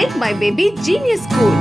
Make my baby genius school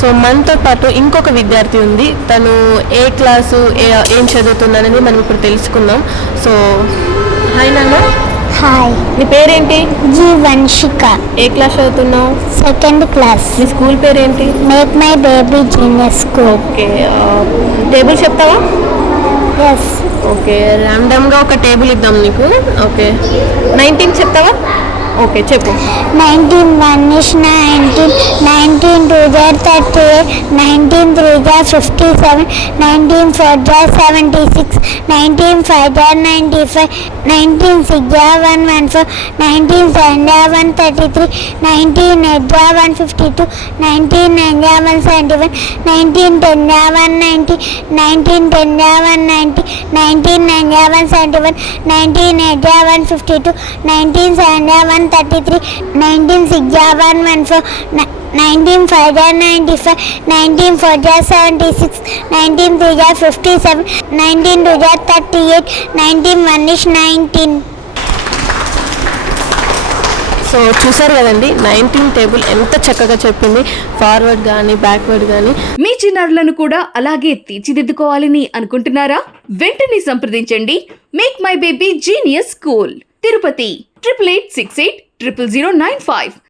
so మనతో పాటు ఇంకొక విద్యార్థి ఉంది. తను ఏ క్లాసు ఏ- చదువుతుందనేది మనం ఇప్పుడు తెలుసుకుందాం. సో హాయ్ నాన్న. హాయ్ నీ పేరేంటి? జీ వంశిక. ఏ క్లాస్ చదువుతున్నావు? సెకండ్ క్లాస్ నీ స్కూల్ పేరేంటి? Make my baby genius school okay table చెప్తావా? ఎస్ ఓకే ర్యాండమ్గా ఒక టేబుల్ ఇద్దాం నీకు. ఓకే. నైన్టీన్ చెప్తావా? ఓకే చెప్పు. Nineteen one is nineteen four two jar thirty nineteen three జార్ ఫిఫ్టీ సెవెన్ నైన్టీన్ ఫోర్ జార్ సెవెంటీ సిక్స్ నైన్టీన్ ఫైవ్ జార్ ninety five nineteen six jar one one four nineteen seven jar one thirty three nineteen eight jar one fifty two nineteen nine jar one seventy one nineteen ten jar one ninety nineteen ten jar one ninety nineteen nine one seventy one nineteen eight one fifty two nineteen seven one thirty three nineteen six one one four nineteen five jar ninety five nineteen four జార్ seventy six nineteen three జార్ fifty seven nineteen two jar thirty eight nineteen one is nineteen so చూసారు కదండి nineteen table ఎంత చక్కగా చెప్పింది. Forward కానీ backward కానీ మీ చిన్నారులను కూడా అలాగే తీర్చిదిద్దుకోవాలని అనుకుంటున్నారా? వెంటనే సంప్రదించండి. Make my baby genius school Tirupati triple eight six eight triple zero nine five